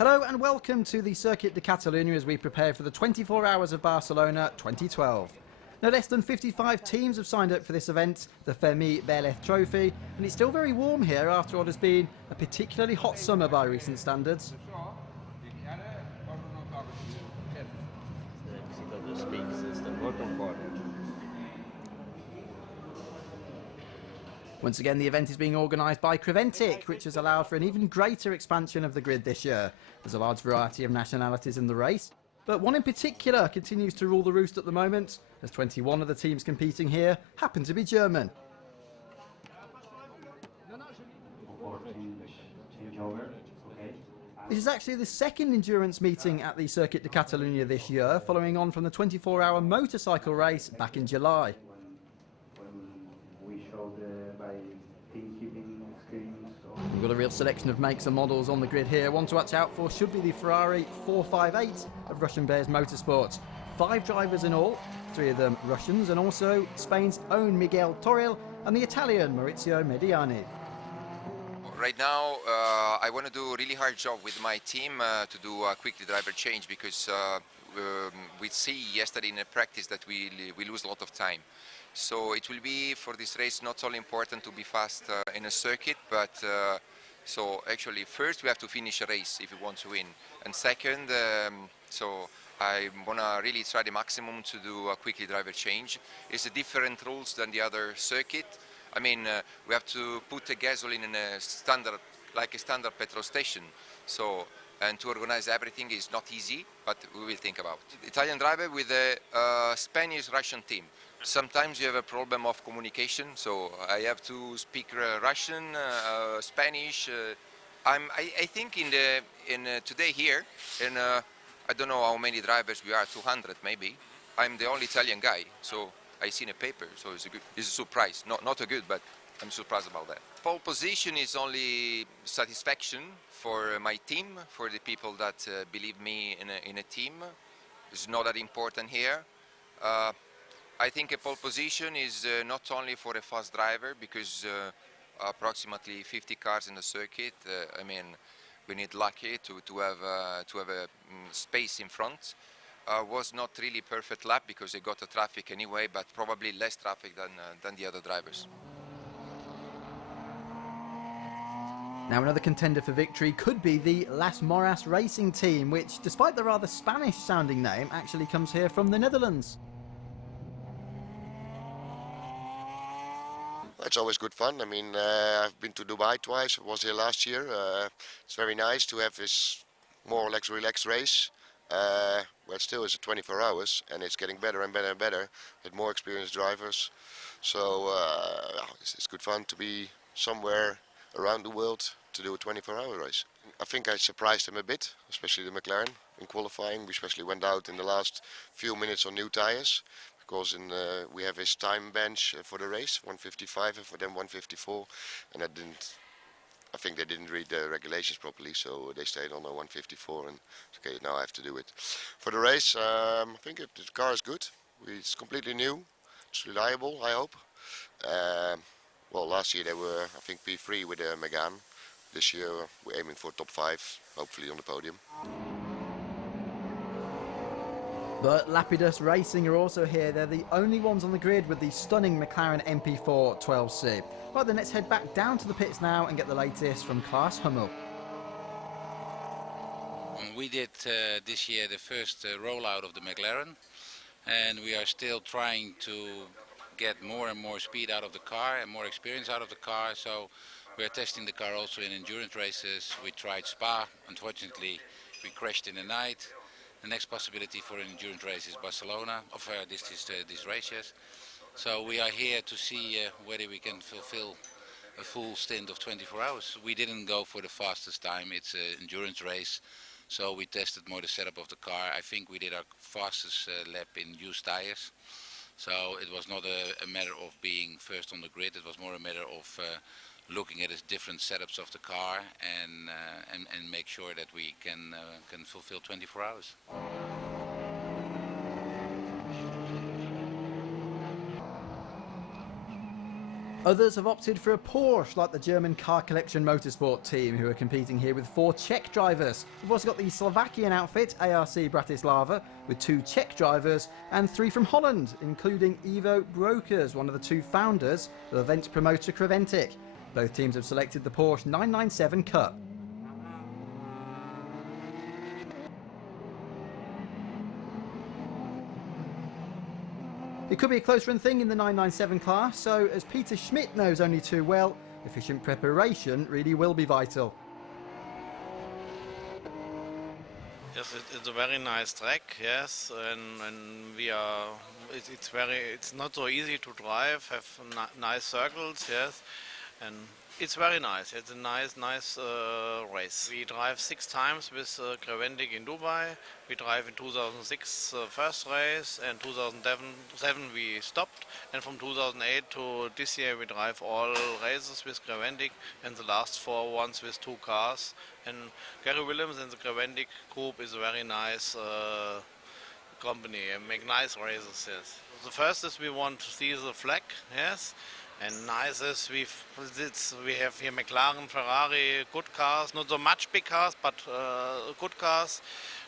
Hello and welcome to the Circuit de Catalunya as we prepare for the 24 Hours of Barcelona 2012. No less than 55 teams have signed up for this event, the Fermi Belez Trophy, and it's still very warm here after what has been a particularly hot summer by recent standards. Once again, the event is being organised by Creventic, which has allowed for an even greater expansion of the grid this year. There's a large variety of nationalities in the race, but one in particular continues to rule the roost at the moment, as 21 of the teams competing here happen to be German. This is actually the second endurance meeting at the Circuit de Catalunya this year, following on from the 24-hour motorcycle race back in July. We've got a real selection of makes and models on the grid here. One to watch out for should be the Ferrari 458 of Russian Bears Motorsports. 5 drivers in all, 3 of them Russians, and also Spain's own Miguel Toril and the Italian Maurizio Mediani. Right now, I want to do a really hard job with my team to do a quickly driver change because we see yesterday in the practice that we lose a lot of time. So it will be for this race not only important to be fast in a circuit, but so actually first we have to finish a race if we want to win, and second, so I want to really try the maximum to do a quickly driver change. It's a different rules than the other circuit. I mean, we have to put the gasoline in a standard, like a standard petrol station. So, and to organize everything is not easy, but we will think about. Italian driver with a Spanish-Russian team. Sometimes you have a problem of communication, so I have to speak Russian, Spanish. I think today here, and I don't know how many drivers we are, 200 maybe. I'm the only Italian guy, so I see in a paper, so it's a surprise. Not a good, but I'm surprised about that. Pole position is only satisfaction for my team, for the people that believe me in a team. It's not that important here. I think a pole position is not only for a fast driver, because approximately 50 cars in the circuit. I mean, we need lucky to have a space in front. Was not really perfect lap because they got the traffic anyway, but probably less traffic than the other drivers. Now another contender for victory could be the Las Moras Racing Team, which, despite the rather Spanish-sounding name, actually comes here from the Netherlands. It's always good fun. I mean, I've been to Dubai twice. I was here last year. It's very nice to have this more or less relaxed race. Well, still it's 24 hours, and it's getting better and better and better with more experienced drivers. So it's good fun to be somewhere around the world to do a 24-hour race. I think I surprised them a bit, especially the McLaren in qualifying. We especially went out in the last few minutes on new tires, because we have his time bench for the race, 155, and for them 154, and I think they didn't read the regulations properly, so they stayed on the 154, and okay, now I have to do it. For the race, I think the car is good. It's completely new. It's reliable, I hope. Well, last year they were, I think, P3 with the Megane. This year we're aiming for top 5, hopefully on the podium. But Lapidus Racing are also here. They're the only ones on the grid with the stunning McLaren MP4 12C. Right then, let's head back down to the pits now and get the latest from Klaas Hummel. We did this year the first rollout of the McLaren, and we are still trying to get more and more speed out of the car and more experience out of the car. So we are testing the car also in endurance races. We tried Spa. Unfortunately, we crashed in the night. The next possibility for an endurance race is Barcelona, this race, yes. So we are here to see whether we can fulfill a full stint of 24 hours. We didn't go for the fastest time. It's an endurance race, so we tested more the setup of the car. I think we did our fastest lap in used tires. So it was not a matter of being first on the grid. It was more a matter of looking at the different setups of the car and make sure that we can fulfill 24 hours. Others have opted for a Porsche, like the German car collection motorsport team, who are competing here with 4 Czech drivers. We've also got the Slovakian outfit, ARC Bratislava, with 2 Czech drivers, and 3 from Holland, including Ivo Brokers, one of the 2 founders of events promoter Creventic. Both teams have selected the Porsche 997 Cup. It could be a close run thing in the 997 class, so as Peter Schmidt knows only too well, efficient preparation really will be vital. Yes, it's a very nice track, yes, and it's not so easy to drive, have nice circles, yes, and it's very nice. It's a nice race. We drive 6 times with Creventic in Dubai. We drive in 2006 first race, and 2007 we stopped, and from 2008 to this year we drive all races with Creventic, and the last 4 ones with 2 cars. And Gary Williams and the Creventic group is a very nice company and make nice races. Yes. The first is we want to see the flag, yes. And nicest, we have here McLaren, Ferrari, good cars, not so much big cars, but good cars.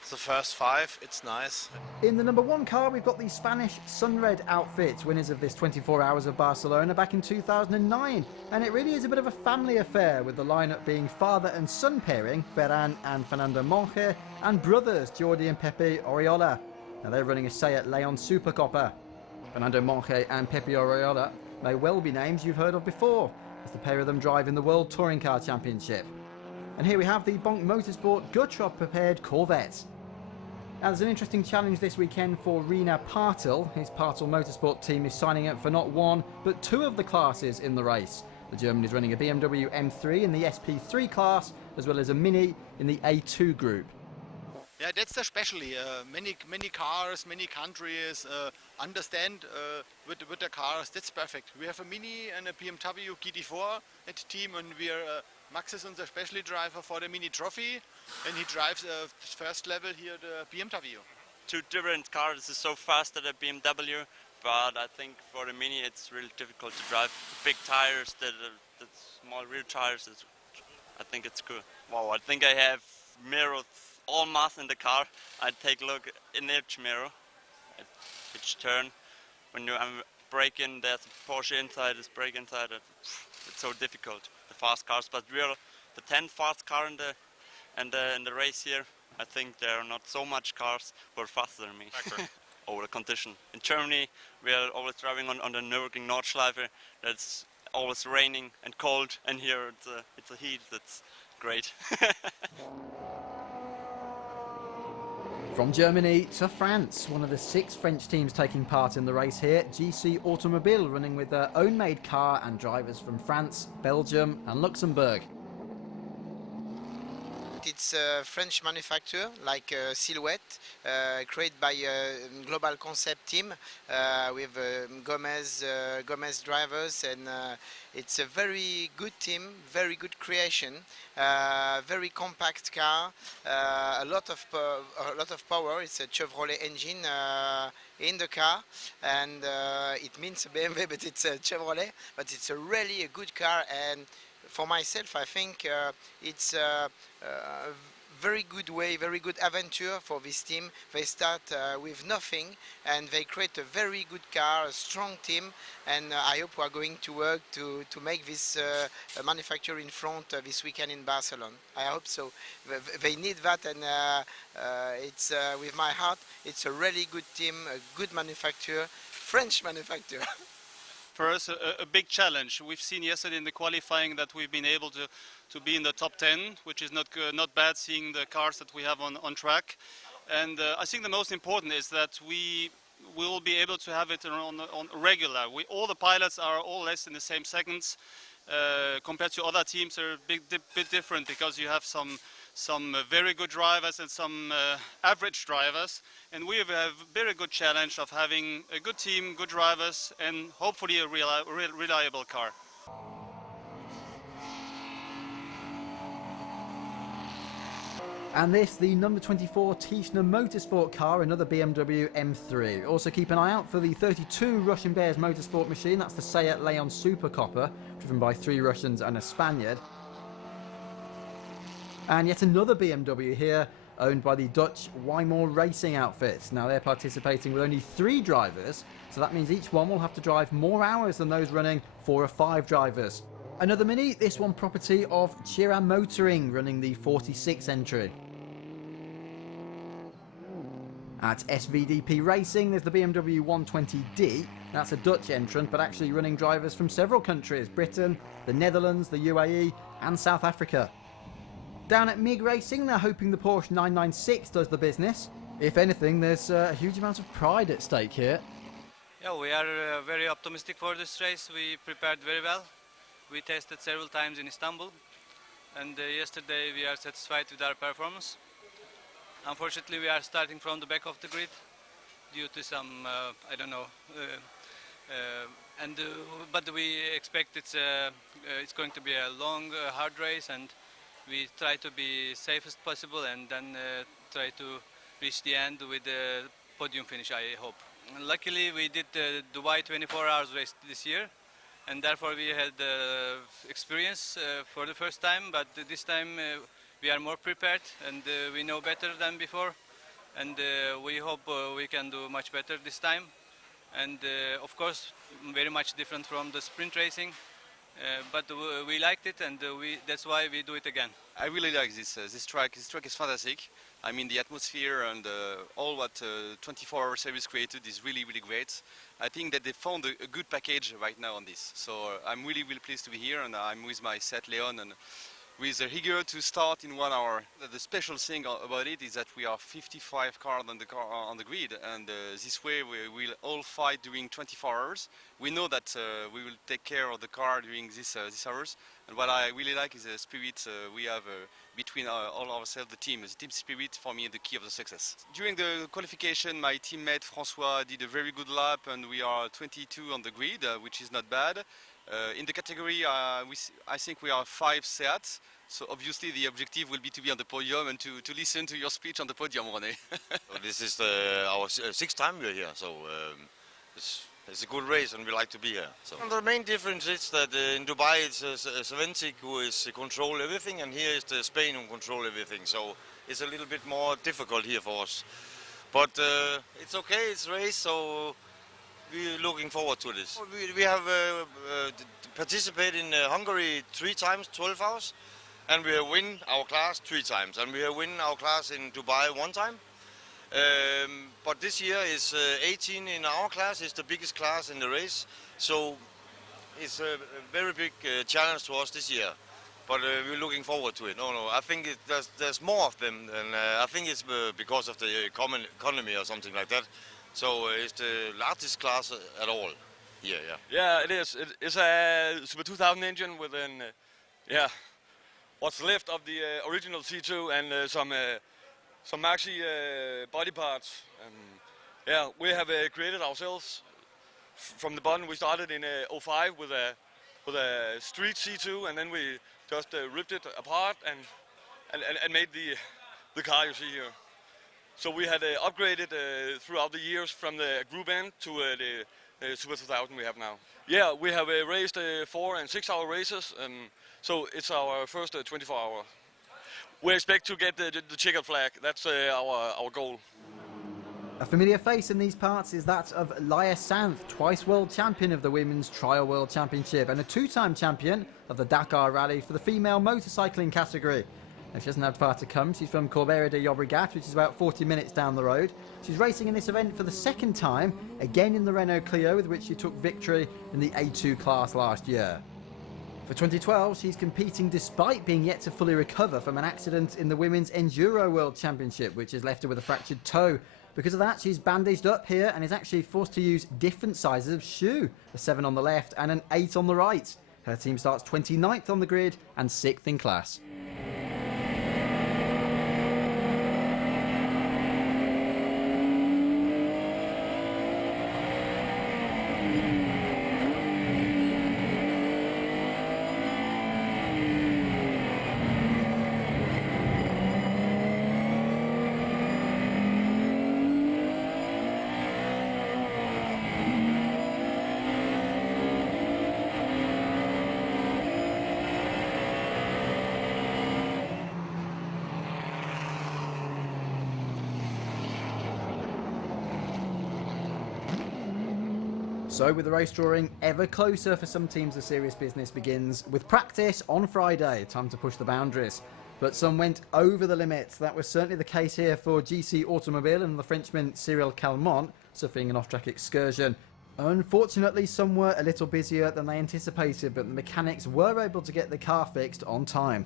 The first 5, it's nice. In the number 1 car, we've got the Spanish Sunred outfit, winners of this 24 Hours of Barcelona back in 2009. And it really is a bit of a family affair, with the lineup being father and son pairing, Ferran and Fernando Monge, and brothers, Jordi and Pepe Oriola. Now they're running a Seat Leon Supercopper. Fernando Monge and Pepe Oriola may well be names you've heard of before, as the pair of them drive in the World Touring Car Championship. And here we have the Bonk Motorsport Guttrop prepared Corvette. Now there's an interesting challenge this weekend for Rina Partel. His Partel Motorsport team is signing up for not 1 but 2 of the classes in the race. The German is running a BMW M3 in the SP3 class, as well as a Mini in the A2 group. Yeah, that's the specialty. Many cars, many countries understand with the cars. That's perfect. We have a Mini and a BMW GT4 at the team, and Max is the specialty driver for the Mini Trophy, and he drives first level here the BMW. 2 different cars is so fast at a BMW, but I think for the Mini it's really difficult to drive. The big tires, the small rear tires, I think it's good. Wow, I think I have mirrors all mass in the car. I take a look in each mirror at each turn. When I'm braking, there's a Porsche inside, there's brake inside. It's so difficult. The fast cars, but we're the 10th fast car in the race here. I think there are not so much cars who are faster than me. Over the condition. In Germany, we are always driving on the Nürburgring Nordschleife. That's always raining and cold, and here it's a heat that's great. From Germany to France, one of the 6 French teams taking part in the race here, GC Automobile, running with their own made car and drivers from France, Belgium and Luxembourg. It's a French manufacturer like Silhouette, created by a global concept team with Gomez drivers, and it's a very good team, very good creation, very compact car, a lot of power. It's a Chevrolet engine in the car, and it means BMW, but it's a Chevrolet. But it's really a good car, and for myself, I think it's a very good way, very good adventure for this team. They start with nothing, and they create a very good car, a strong team, and I hope we are going to work to make this manufacture in front this weekend in Barcelona. I hope so. They need that, and it's with my heart. It's a really good team, a good manufacturer, French manufacturer. For us, a big challenge. We've seen yesterday in the qualifying that we've been able to be in the top 10, which is not bad, seeing the cars that we have on track. And I think the most important is that we will be able to have it on regular. All the pilots are all less in the same seconds. Compared to other teams, they're a bit different, because you have some very good drivers and some average drivers, and we have a very good challenge of having a good team, good drivers, and hopefully a reliable car. And this, the number 24 Tischner Motorsport car, another BMW M3. Also keep an eye out for the 32 Russian Bears Motorsport machine. That's the Seat Leon Super Copper, driven by 3 Russians and a Spaniard. And yet another BMW here, owned by the Dutch Wymore Racing outfits. Now they're participating with only 3 drivers, so that means each one will have to drive more hours than those running 4 or 5 drivers. Another Mini, this one property of Chiram Motoring, running the 46 entry. At SVDP Racing, there's the BMW 120D. That's a Dutch entrant, but actually running drivers from several countries: Britain, the Netherlands, the UAE, and South Africa. Down at MiG Racing, they're hoping the Porsche 996 does the business. If anything, there's a huge amount of pride at stake here. Yeah, we are very optimistic for this race. We prepared very well. We tested several times in Istanbul, and yesterday we are satisfied with our performance. Unfortunately, we are starting from the back of the grid due to some, I don't know, but we expect it's going to be a long, hard race, and we try to be safest possible and then try to reach the end with a podium finish, I hope. Luckily, we did the Dubai 24 hours race this year, and therefore we had experience for the first time, but this time we are more prepared and we know better than before, and we hope we can do much better this time. And of course, very much different from the sprint racing, but we liked it, and that's why we do it again. I really like this track. This track is fantastic. I mean, the atmosphere and all what 24-hour service created is really, really great. I think that they found a good package right now on this. So I'm really, really pleased to be here, and I'm with my Seat Leon and with the eager to start in 1 hour. The special thing about it is that we are 55 cars on the grid, and this way we will all fight during 24 hours. We know that we will take care of the car during these hours, and what I really like is the spirit we have between all ourselves, the team. The team spirit, for me, is the key of the success. During the qualification, my teammate François did a very good lap, and we are 22 on the grid, which is not bad. In the category, I think we are 5 Seats, so obviously the objective will be to be on the podium and to listen to your speech on the podium, René. This is our 6th time we're here, so it's a good race and we like to be here. So. And the main difference is that in Dubai it's Saventic who is control everything, and here is the Spain who control everything, so it's a little bit more difficult here for us. But it's okay, it's a race, so we're looking forward to this. We have participated in Hungary 3 times, 12 hours, and we have win our class 3 times, and we have win our class in Dubai 1 time. But this year is 18 in our class, it's the biggest class in the race, so it's a very big challenge to us this year. But we're looking forward to it. No, I think there's more of them, and I think it's because of the economy or something like that. So it's the largest class at all here, yeah. Yeah, it is. It's a Super 2000 engine with what's left of the original C2 and some maxi body parts. Yeah, we have created ourselves from the bottom. We started in 05 with a street C2, and then we just ripped it apart and made the car you see here. So we had upgraded throughout the years from the Group N to the Super 2000 we have now. Yeah, we have raced 4 and 6 hour races, so it's our first 24 hour. We expect to get the checkered flag. That's our goal. A familiar face in these parts is that of Laia Santh, twice world champion of the Women's Trial World Championship and a 2-time champion of the Dakar Rally for the female motorcycling category. Now, she hasn't had far to come. She's from Corbera de Llobregat, which is about 40 minutes down the road. She's racing in this event for the 2nd time, again in the Renault Clio, with which she took victory in the A2 class last year. For 2012, she's competing despite being yet to fully recover from an accident in the Women's Enduro World Championship, which has left her with a fractured toe. Because of that, she's bandaged up here and is actually forced to use different sizes of shoe, a 7 on the left and an 8 on the right. Her team starts 29th on the grid and 6th in class. So with the race drawing ever closer for some teams, the serious business begins with practice on Friday. Time to push the boundaries. But some went over the limits. That was certainly the case here for GC Automobile and the Frenchman Cyril Calmont suffering an off-track excursion. Unfortunately, some were a little busier than they anticipated, but the mechanics were able to get the car fixed on time.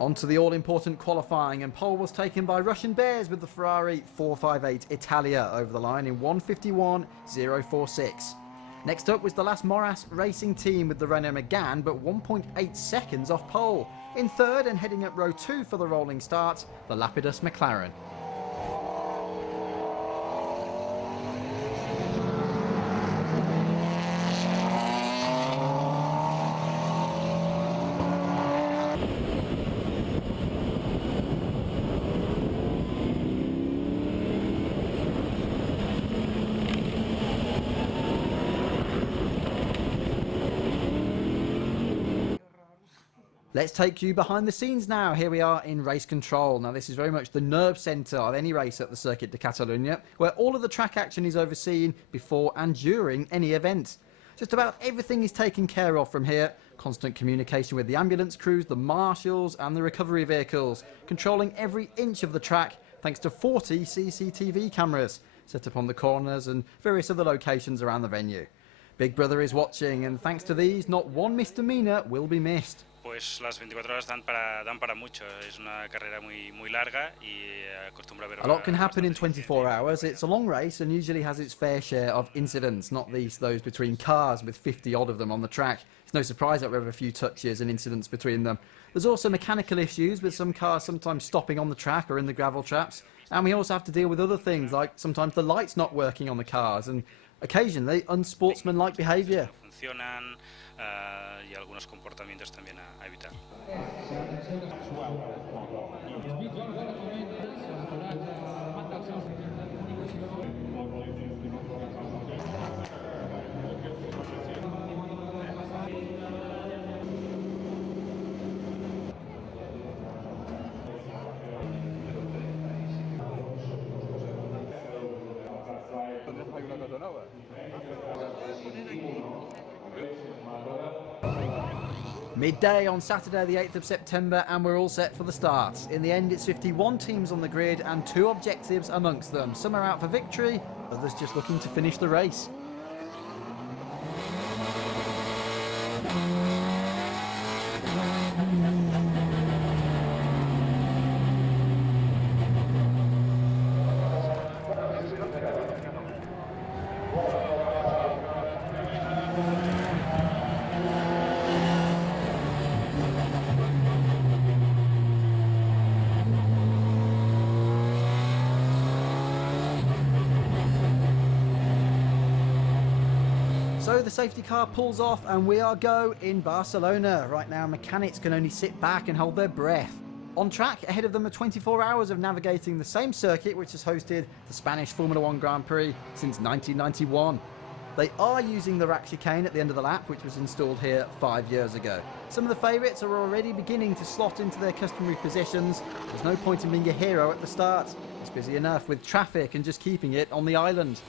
On to the all-important qualifying, and pole was taken by Russian Bears with the Ferrari 458 Italia over the line in 1:51.046. Next up was the Las Moras Racing Team with the Renault Megane, but 1.8 seconds off pole. In third and heading up row 2 for the rolling start, the Lapidus McLaren. Let's take you behind the scenes now. Here we are in race control. Now this is very much the nerve centre of any race at the Circuit de Catalunya, where all of the track action is overseen before and during any event. Just about everything is taken care of from here. Constant communication with the ambulance crews, the marshals and the recovery vehicles, controlling every inch of the track thanks to 40 CCTV cameras set up on the corners and various other locations around the venue. Big Brother is watching, and thanks to these, not one misdemeanor will be missed. Pues las 24 horas dan para mucho. Es una carrera muy larga y acostumbra ver. A lot can happen in 24 hours. It's a long race and usually has its fair share of incidents, not least those between cars with 50 odd of them on the track. It's no surprise that we have a few touches and incidents between them. There's also mechanical issues with some cars sometimes stopping on the track or in the gravel traps. And we also have to deal with other things like sometimes the lights not working on the cars and occasionally unsportsmanlike behaviour. Funcionan y algunos comportamientos también a evitar. Midday on Saturday the 8th of September and we're all set for the start. In the end it's 51 teams on the grid and 2 objectives amongst them. Some are out for victory, others just looking to finish the race. So the safety car pulls off and we are go in Barcelona. Right now mechanics can only sit back and hold their breath. On track, ahead of them are 24 hours of navigating the same circuit which has hosted the Spanish Formula 1 Grand Prix since 1991. They are using the rack chicane at the end of the lap, which was installed here 5 years ago. Some of the favourites are already beginning to slot into their customary positions. There's no point in being a hero at the start. It's busy enough with traffic and just keeping it on the island.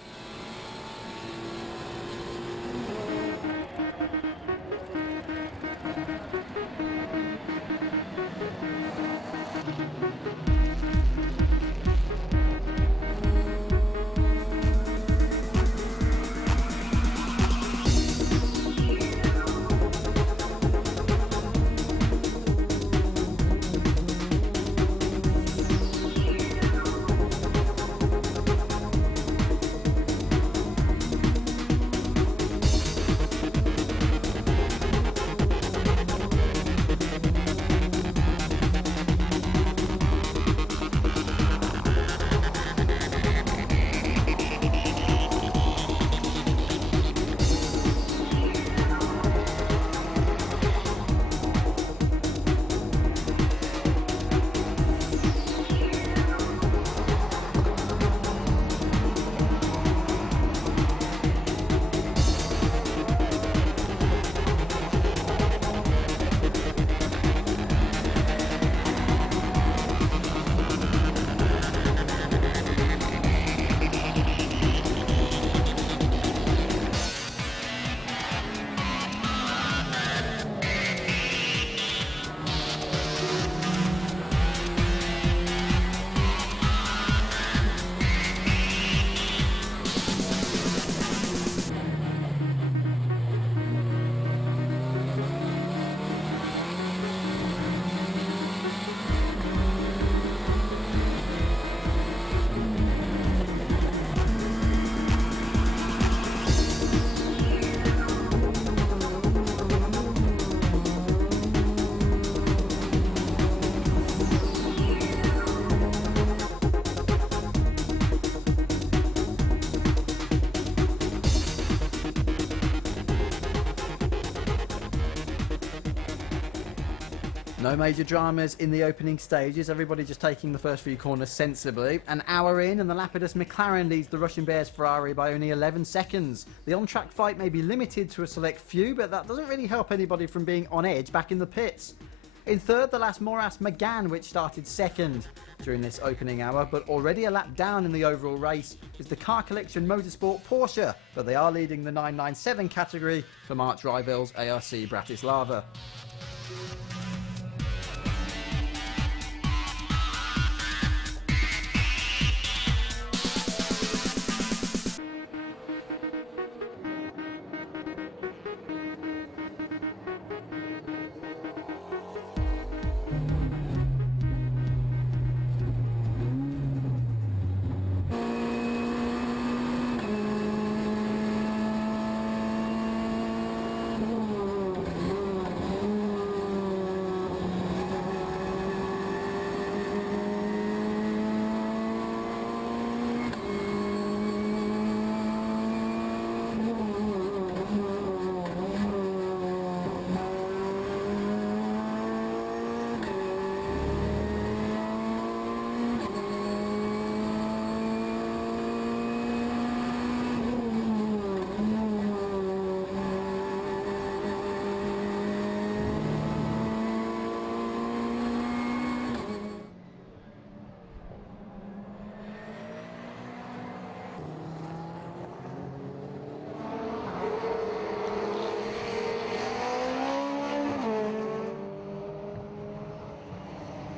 No major dramas in the opening stages, everybody just taking the first few corners sensibly. An hour in and the Lapidus McLaren leads the Russian Bears Ferrari by only 11 seconds. The on-track fight may be limited to a select few, but that doesn't really help anybody from being on edge back in the pits. In third, the Las Moras Megane, which started second during this opening hour, but already a lap down in the overall race is the Car Collection Motorsport Porsche, but they are leading the 997 category for Mark Dryville's ARC Bratislava.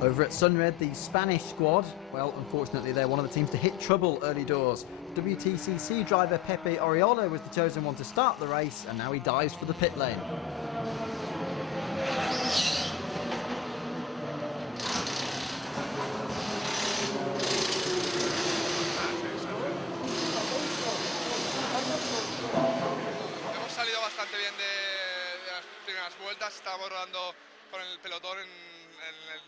Over at Sunred, the Spanish squad, well, unfortunately they're one of the teams to hit trouble early doors. WTCC driver Pepe Oriolo was the chosen one to start the race, and now he dives for the pit lane. Hemos salido bastante bien de las primeras vueltas, estábamos rodando con el pelotón en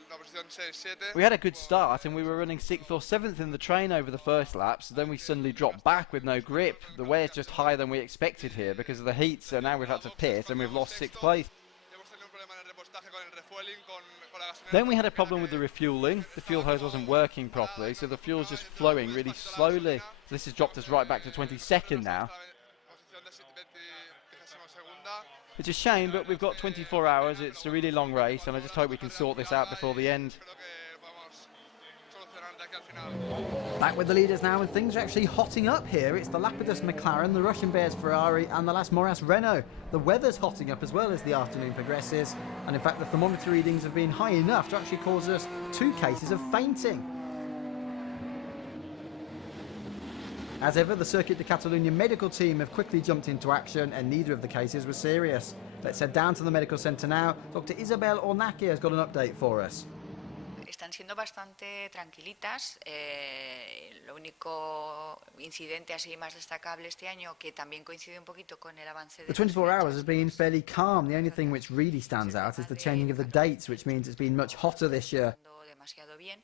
la posición 6-7. We had a good start and we were running 6th or 7th in the train over the first laps, then we suddenly dropped back with no grip. The weigh is just higher than we expected here because of the heat, so now we've had to pit and we've lost 6th place. Then we had a problem with the refuelling. The fuel hose wasn't working properly, so the fuel's just flowing really slowly. So this has dropped us right back to 22nd now. It's a shame, but we've got 24 hours. It's a really long race, and I just hope we can sort this out before the end. Back with the leaders now, and things are actually hotting up here. It's the Lapidus McLaren, the Russian Bears Ferrari, and the Las Moras Renault. The weather's hotting up as well as the afternoon progresses, and in fact the thermometer readings have been high enough to actually cause us 2 cases of fainting. As ever, the Circuit de Catalunya medical team have quickly jumped into action, and neither of the cases were serious. Let's head down to the medical centre now. Dr. Isabel Ornaki has got an update for us. Están siendo bastante tranquilitas. Lo único incidente así más destacable este año, que también coincide un poquito con el avance de The 24 hours has been fairly calm. The only thing which really stands out is the changing of the dates, which means it's been much hotter this year. demasiado bien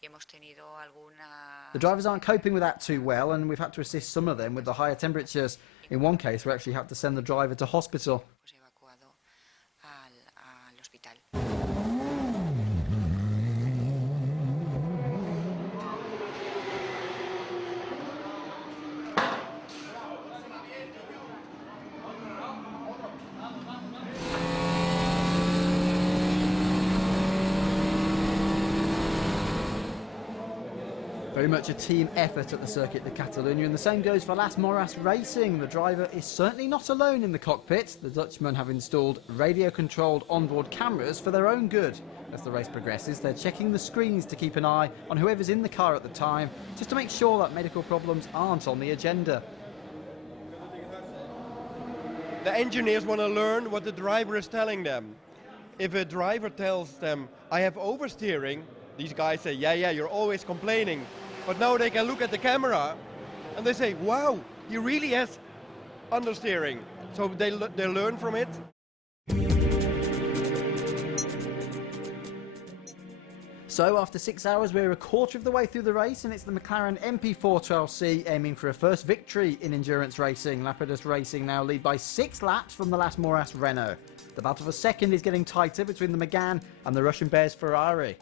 y hemos tenido alguna. The drivers aren't coping with that too well, and we've had to assist some of them with the higher temperatures. In one case, we actually had to send the driver to hospital. Al hospital. Very much a team effort at the Circuit de Catalunya, and the same goes for Las Moras Racing. The driver is certainly not alone in the cockpit. The Dutchmen have installed radio-controlled onboard cameras for their own good. As the race progresses, they're checking the screens to keep an eye on whoever's in the car at the time, just to make sure that medical problems aren't on the agenda. The engineers want to learn what the driver is telling them. If a driver tells them, I have oversteering, these guys say, yeah, you're always complaining. But now they can look at the camera and they say, wow, he really has understeering. So they learn from it. So after 6 hours, we're a quarter of the way through the race, and it's the McLaren MP412C aiming for a first victory in endurance racing. Lapidus Racing now lead by 6 laps from the last Moras Renault. The battle for second is getting tighter between the Megane and the Russian Bears Ferrari.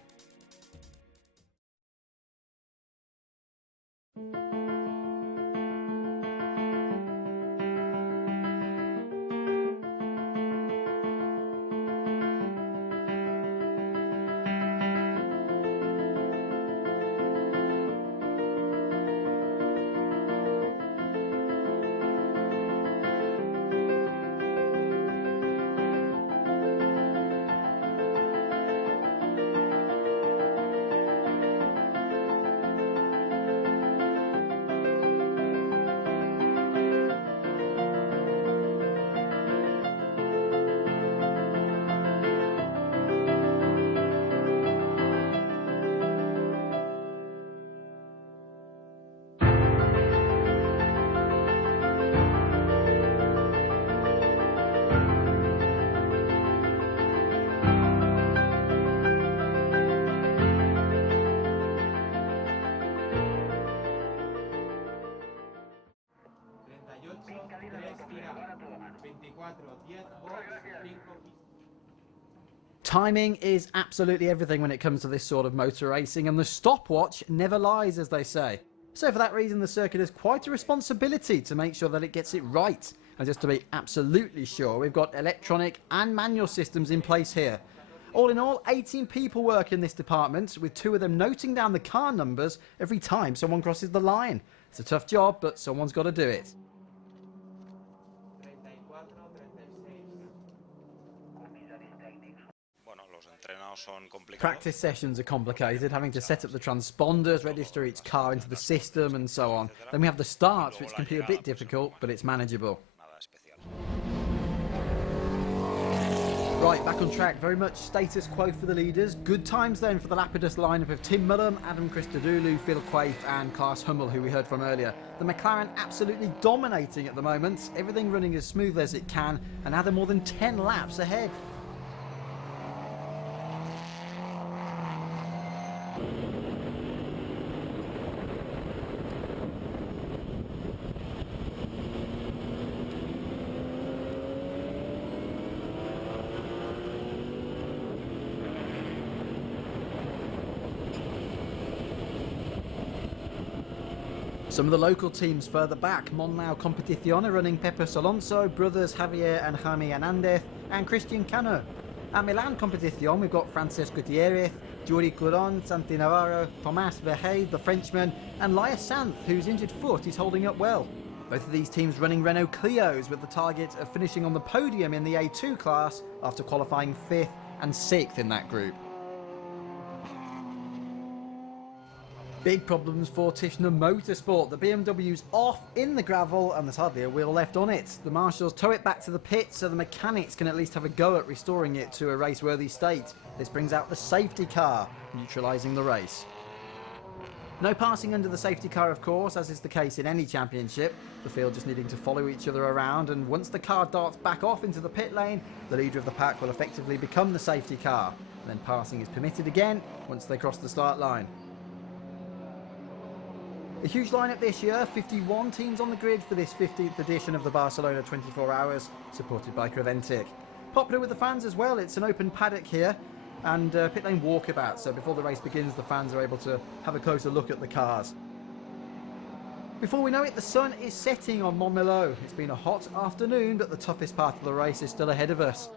Timing is absolutely everything when it comes to this sort of motor racing, and the stopwatch never lies, as they say. So for that reason, the circuit has quite a responsibility to make sure that it gets it right. And just to be absolutely sure, we've got electronic and manual systems in place here. All in all, 18 people work in this department, with 2 of them noting down the car numbers every time someone crosses the line. It's a tough job, but someone's got to do it. Practice sessions are complicated, having to set up the transponders, register each car into the system and so on. Then we have the starts, which can be a bit difficult, but it's manageable. Right, back on track, very much status quo for the leaders. Good times then for the Lapidus lineup of Tim Mullum, Adam Christodoulou, Phil Quaife and Klaas Hummel, who we heard from earlier. The McLaren absolutely dominating at the moment, everything running as smooth as it can, and now they're more than 10 laps ahead. Some of the local teams further back, Monlau Competición are running Pepe Alonso, brothers Javier and Jaime Hernandez, and Christian Cano. At Milan Competición, we've got Frances Gutierrez, Jory Couron, Santi Navarro, Thomas Verhey, the Frenchman, and Laya Santh, whose injured foot is holding up well. Both of these teams running Renault Clios with the target of finishing on the podium in the A2 class after qualifying 5th and 6th in that group. Big problems for Tichenor Motorsport. The BMW's off in the gravel and there's hardly a wheel left on it. The marshals tow it back to the pit so the mechanics can at least have a go at restoring it to a race-worthy state. This brings out the safety car, neutralising the race. No passing under the safety car, of course, as is the case in any championship. The field just needing to follow each other around, and once the car darts back off into the pit lane, the leader of the pack will effectively become the safety car. And then passing is permitted again once they cross the start line. A huge lineup this year, 51 teams on the grid for this 15th edition of the Barcelona 24 Hours, supported by Creventic. Popular with the fans as well, it's an open paddock here and pit lane walkabout, so before the race begins the fans are able to have a closer look at the cars. Before we know it, the sun is setting on Montmeló. It's been a hot afternoon, but the toughest part of the race is still ahead of us.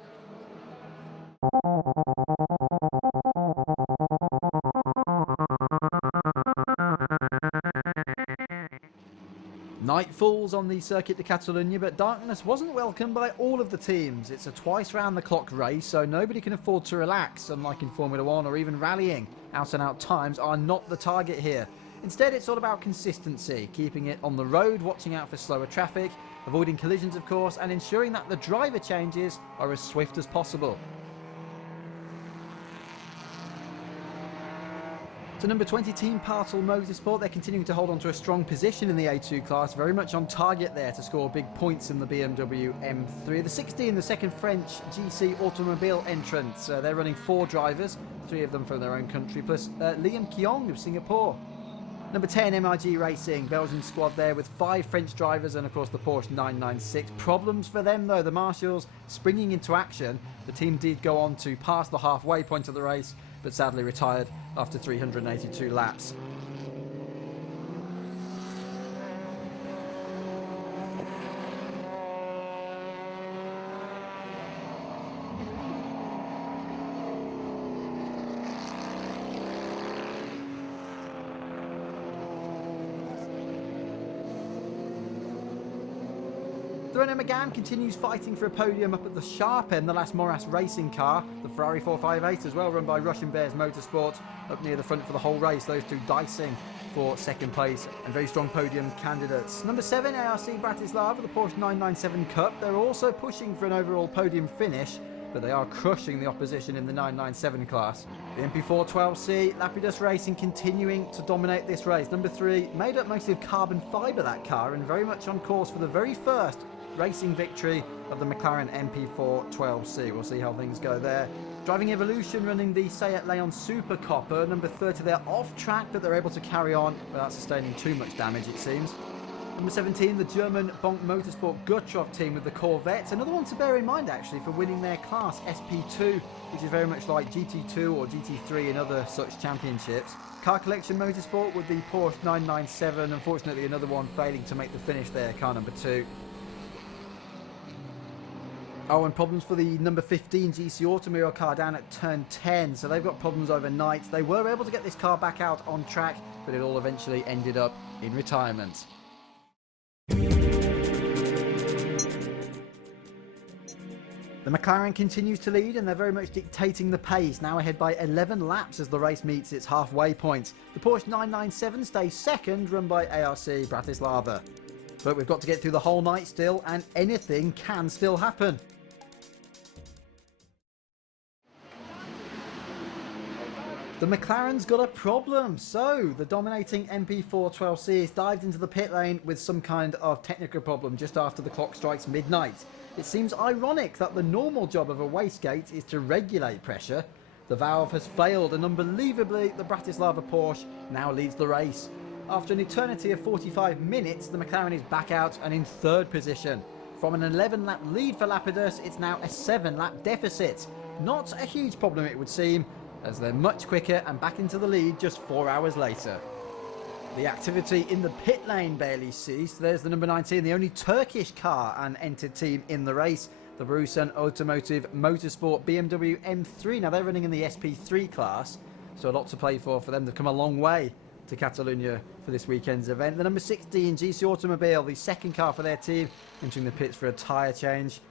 Night falls on the Circuit de Catalunya, but darkness wasn't welcomed by all of the teams. It's a twice round-the-clock race, so nobody can afford to relax, unlike in Formula 1 or even rallying. Out-and-out times are not the target here. Instead, it's all about consistency, keeping it on the road, watching out for slower traffic, avoiding collisions, of course, and ensuring that the driver changes are as swift as possible. To number 20 team Partel Motorsport, they're continuing to hold on to a strong position in the A2 class, very much on target there to score big points in the BMW M3. The 16, the second French GC Automobile entrant, they're running 4 drivers. 3 of them from their own country, plus Liam Keong of Singapore. Number 10, MIG Racing, Belgian squad there with 5 French drivers and of course the Porsche 996. Problems for them though, the Marshals springing into action. The team did go on to pass the halfway point of the race, but sadly retired after 382 laps. Renault Megane continues fighting for a podium up at the sharp end, the last Moras racing car, the Ferrari 458 as well, run by Russian Bears Motorsport, up near the front for the whole race, those two dicing for second place and very strong podium candidates. Number 7, ARC Bratislava, the Porsche 997 Cup, they're also pushing for an overall podium finish, but they are crushing the opposition in the 997 class. The MP412C, Lapidus Racing continuing to dominate this race. Number 3, made up mostly of carbon fibre, that car, and very much on course for the very first racing victory of the McLaren MP412C. We'll see how things go there. Driving Evolution running the Seat Leon Super Copper. Number 30, they're off track, but they're able to carry on without sustaining too much damage, it seems. Number 17, the German Bonk Motorsport Guttroff team with the Corvette. Another one to bear in mind, actually, for winning their class, SP2, which is very much like GT2 or GT3 in other such championships. Car Collection Motorsport with the Porsche 997. Unfortunately, another one failing to make the finish there, car number 2. Oh, and problems for the number 15 GC Automiro car down at turn 10. So they've got problems overnight. They were able to get this car back out on track, but it all eventually ended up in retirement. The McLaren continues to lead and they're very much dictating the pace, now ahead by 11 laps as the race meets its halfway point. The Porsche 997 stays second, run by ARC Bratislava. But we've got to get through the whole night still, and anything can still happen. The McLaren's got a problem. So, the dominating MP412C has dived into the pit lane with some kind of technical problem just after the clock strikes midnight. It seems ironic that the normal job of a wastegate is to regulate pressure. The valve has failed and unbelievably the Bratislava Porsche now leads the race. After an eternity of 45 minutes, the McLaren is back out and in third position. From an 11-lap lead for Lapidus, it's now a 7-lap deficit. Not a huge problem it would seem, as they're much quicker and back into the lead just 4 hours later. The activity in the pit lane barely ceased. There's the number 19, the only Turkish car and entered team in the race, the Borusan Automotive Motorsport BMW M3. Now they're running in the SP3 class, so a lot to play for them. They've come a long way to Catalonia for this weekend's event. The number 16 GC Automobile, the second car for their team, entering the pits for a tyre change.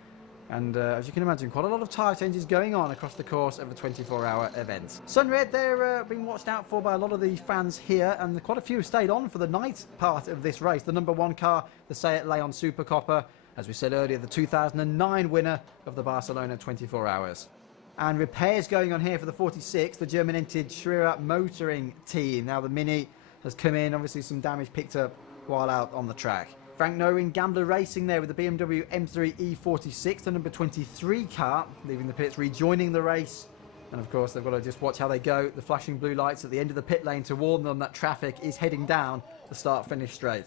And as you can imagine, quite a lot of tyre changes going on across the course of a 24-hour event. Sunred, they're being watched out for by a lot of the fans here, and quite a few have stayed on for the night part of this race. The number 1 car, the Seat Leon Super Copper, as we said earlier, the 2009 winner of the Barcelona 24 Hours. And repairs going on here for the 46, the German-entered Schreier Motoring team. Now the Mini has come in, obviously some damage picked up while out on the track. Frank Noring, Gambler Racing there with the BMW M3 E46, the number 23 car, leaving the pits, rejoining the race. And of course, they've got to just watch how they go. The flashing blue lights at the end of the pit lane to warn them that traffic is heading down the start-finish straight.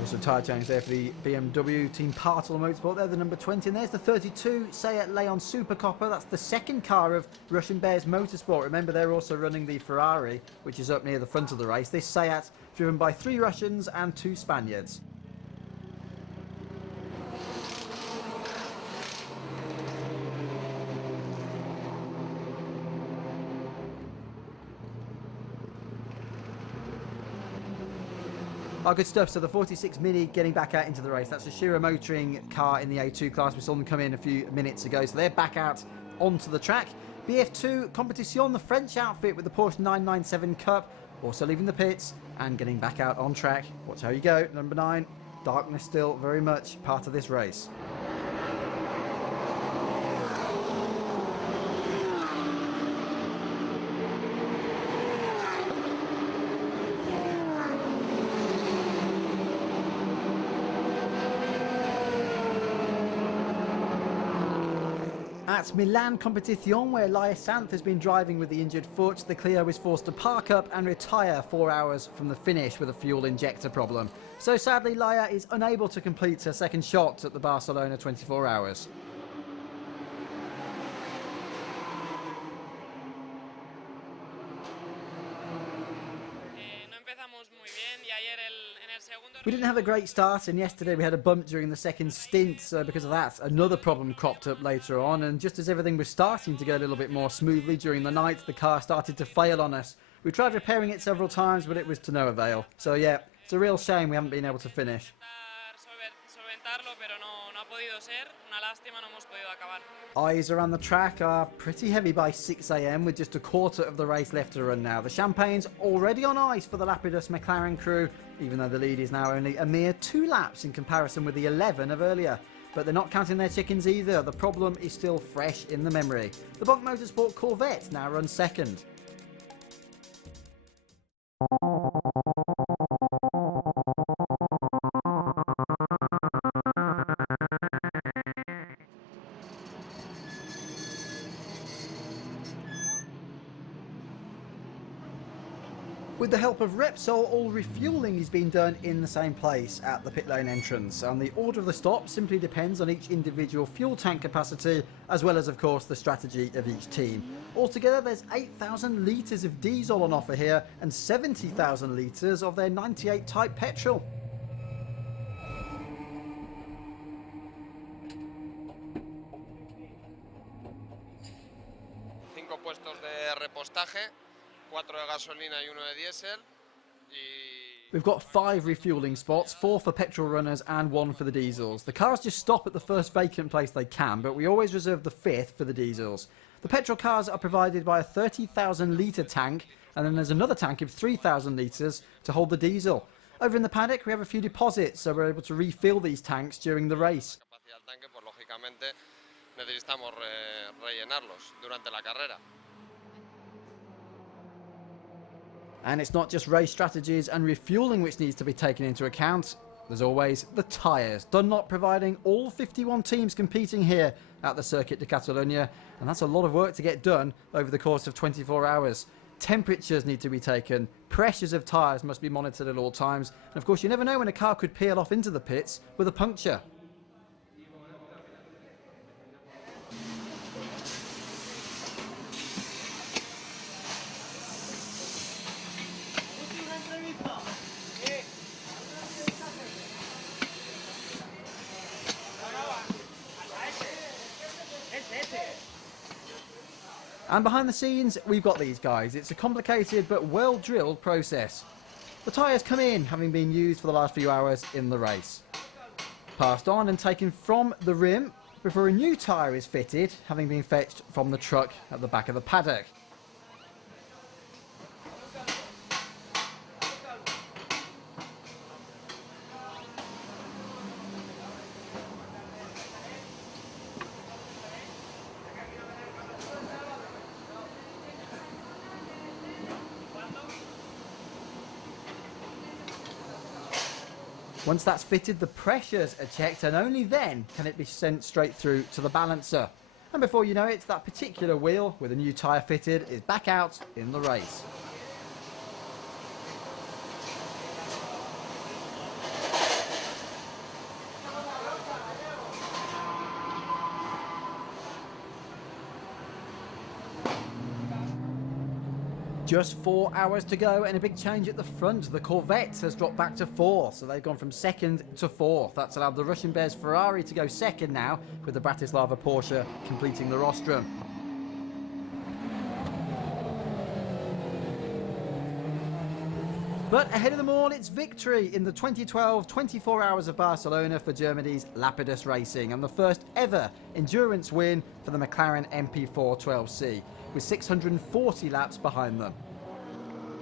Also tyre change there for the BMW Team Partel Motorsport. They're the number 20, and there's the 32 Seat Leon Super Copper. That's the second car of Russian Bears Motorsport. Remember, they're also running the Ferrari, which is up near the front of the race. This Seat driven by 3 Russians and 2 Spaniards. Oh, good stuff. So the 46 Mini getting back out into the race. That's a Schreier Motoring car in the A2 class. We saw them come in a few minutes ago. So they're back out onto the track. BF2 Competition, the French outfit with the Porsche 997 Cup, also leaving the pits and getting back out on track. Watch how you go. Number 9, darkness still very much part of this race. At Milan Competition, where Laia Sanz has been driving with the injured foot, the Clio is forced to park up and retire 4 hours from the finish with a fuel injector problem. So sadly, Laia is unable to complete her second shot at the Barcelona 24 Hours. We didn't have a great start, and yesterday we had a bump during the second stint, so because of that another problem cropped up later on, and just as everything was starting to go a little bit more smoothly during the night, the car started to fail on us. We tried repairing it several times, but it was to no avail. So yeah, it's a real shame we haven't been able to finish. Eyes around the track are pretty heavy by 6 AM with just a quarter of the race left to run now. The champagne's already on ice for the Lapidus McLaren crew, even though the lead is now only a mere 2 laps in comparison with the 11 of earlier. But they're not counting their chickens either. The problem is still fresh in the memory. The Bonk Motorsport Corvette now runs second. With the help of Repsol, all refuelling is being done in the same place at the pit lane entrance, and the order of the stop simply depends on each individual fuel tank capacity, as well as of course the strategy of each team. Altogether there's 8,000 litres of diesel on offer here and 70,000 litres of their 98 type petrol. Cinco puestos de repostaje, 4 de gasolina y 1 de diésel. We've got 5 refuelling spots, 4 for petrol runners and 1 for the diesels. The cars just stop at the first vacant place they can, but we always reserve the 5th for the diesels. The petrol cars are provided by a 30,000 litre tank, and then there's another tank of 3,000 litres to hold the diesel. Over in the paddock we have a few deposits, so we're able to refill these tanks during the race. Capacidad del tanque, pues lógicamente necesitamos rellenarlos durante la carrera. And it's not just race strategies and refuelling which needs to be taken into account. There's always the tyres. Dunlop providing all 51 teams competing here at the Circuit de Catalunya, and that's a lot of work to get done over the course of 24 hours. Temperatures need to be taken, pressures of tyres must be monitored at all times, and of course you never know when a car could peel off into the pits with a puncture. And behind the scenes, we've got these guys. It's a complicated but well-drilled process. The tyres come in, having been used for the last few hours in the race. Passed on and taken from the rim before a new tyre is fitted, having been fetched from the truck at the back of the paddock. Once that's fitted, the pressures are checked, and only then can it be sent straight through to the balancer. And before you know it, that particular wheel with a new tyre fitted is back out in the race. Just 4 hours to go and a big change at the front. The Corvette has dropped back to 4th, so they've gone from 2nd to 4th. That's allowed the Russian Bears Ferrari to go 2nd now, with the Bratislava Porsche completing the rostrum. But ahead of them all, it's victory in the 2012 24 Hours of Barcelona for Germany's Lapidus Racing, and the first ever endurance win for the McLaren MP4 12C, with 640 laps behind them.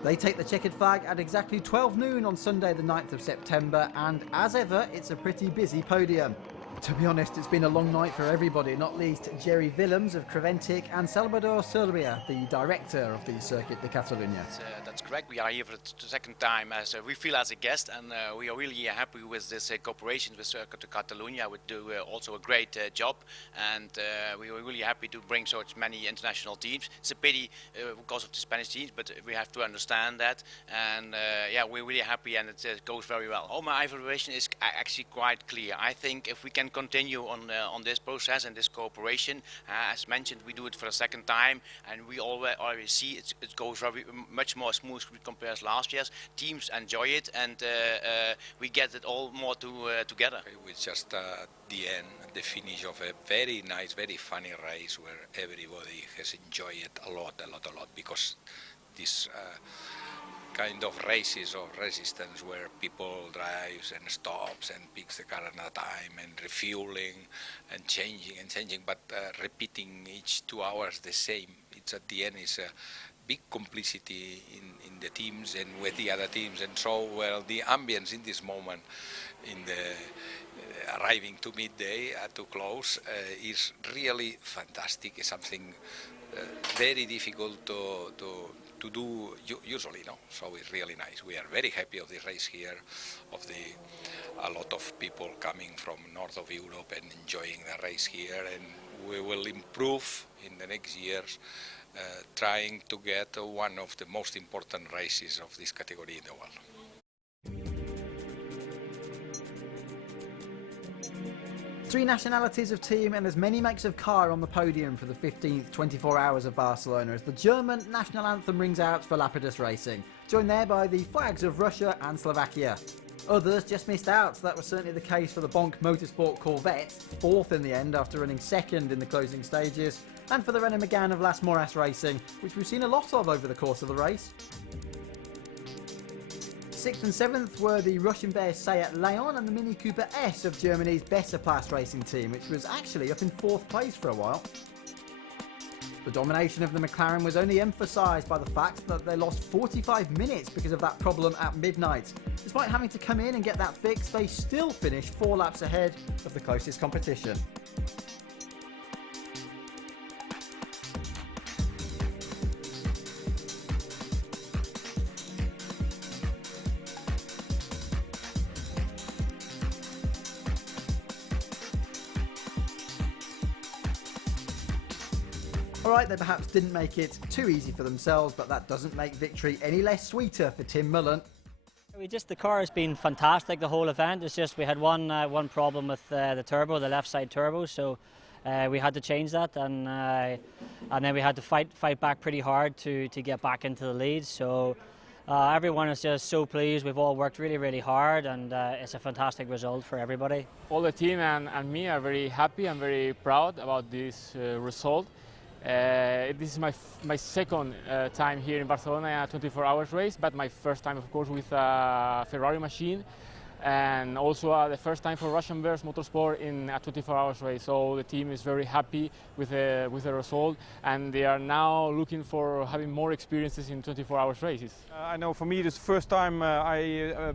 They take the checkered flag at exactly 12 noon on Sunday the 9th of September, and as ever, it's a pretty busy podium. To be honest, it's been a long night for everybody, not least Jerry Willems of Creventic and Salvador Serbia, the director of the Circuit de Catalunya. That's correct. We are here for the second time as we feel as a guest, and we are really happy with this cooperation with Circuit de Catalunya. We do also a great job, and we are really happy to bring so many international teams. It's a pity because of the Spanish teams, but we have to understand that, and yeah, we're really happy, and it goes very well. Oh, my evaluation is actually quite clear. I think if we can continue on this process and this cooperation, as mentioned, we do it for the second time, and we already see it goes very much more smooth compared to last year's. Teams enjoy it, and we get it all more together. It was just the end, the finish of a very nice, very funny race where everybody has enjoyed it a lot, because this kind of races of resistance where people drives and stops and picks the car another time and refueling and changing, but repeating each 2 hours the same. It's at the end is a big complicity in the teams and with the other teams, and so well the ambience in this moment in the arriving to midday to close is really fantastic. It's something very difficult to do usually, no? So it's really nice. We are very happy of the race here, of a lot of people coming from north of Europe and enjoying the race here, and we will improve in the next years, trying to get one of the most important races of this category in the world. 3 nationalities of team and as many makes of car on the podium for the 15th 24 Hours of Barcelona as the German national anthem rings out for Lapidus Racing, joined there by the flags of Russia and Slovakia. Others just missed out. That was certainly the case for the Bonk Motorsport Corvette, 4th in the end after running 2nd in the closing stages, and for the Renault Megane of Las Moras Racing, which we've seen a lot of over the course of the race. 6th and 7th were the Russian Bears Seat Leon and the Mini Cooper S of Germany's Besser Class racing team, which was actually up in 4th place for a while. The domination of the McLaren was only emphasised by the fact that they lost 45 minutes because of that problem at midnight. Despite having to come in and get that fixed, they still finished 4 laps ahead of the closest competition. Alright, they perhaps didn't make it too easy for themselves, but that doesn't make victory any less sweeter for Tim Mullen. The car has been fantastic the whole event. It's just we had one problem with the turbo, the left side turbo, so we had to change that, and then we had to fight back pretty hard to get back into the lead. So everyone is just so pleased. We've all worked really hard, and it's a fantastic result for everybody. All the team and me are very happy and very proud about this result. This is my second time here in Barcelona, a 24-hour race, but my first time, of course, with a Ferrari machine, and also the first time for Russian Bears Motorsport in a 24-hour race. So the team is very happy with the result, and they are now looking for having more experiences in 24-hour races. I know for me this first time I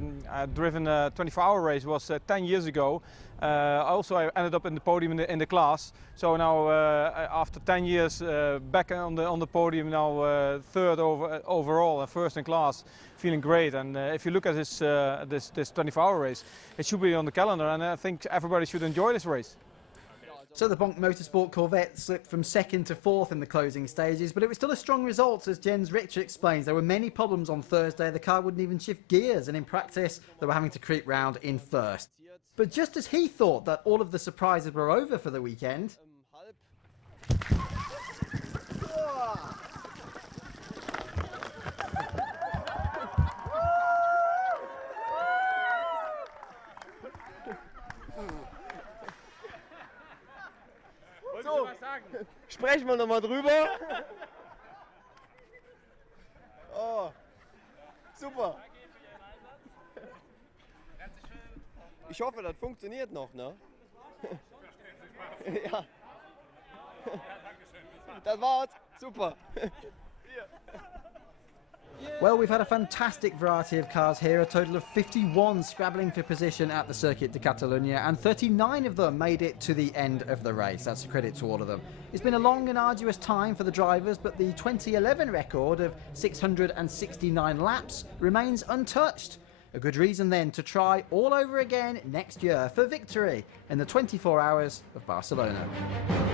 driven a 24-hour race was 10 years ago. I ended up in the podium in the class. So now after 10 years back on the podium, now third overall and first in class, feeling great. And if you look at this 24-hour race, it should be on the calendar, and I think everybody should enjoy this race. So the Bonk Motorsport Corvette slipped from 2nd to 4th in the closing stages, but it was still a strong result. As Jens Richter explains, there were many problems on Thursday. The car wouldn't even shift gears, and in practice they were having to creep round in first. But just as he thought that all of the surprises were over for the weekend, So, sprechen wir nochmal drüber. Oh, super. Ich hoffe, das funktioniert noch, ne? Ja. Das war's. Super. Well, we've had a fantastic variety of cars here, a total of 51 scrabbling for position at the Circuit de Catalunya, and 39 of them made it to the end of the race. That's a credit to all of them. It's been a long and arduous time for the drivers, but the 2011 record of 669 laps remains untouched. A good reason then to try all over again next year for victory in the 24 Hours of Barcelona.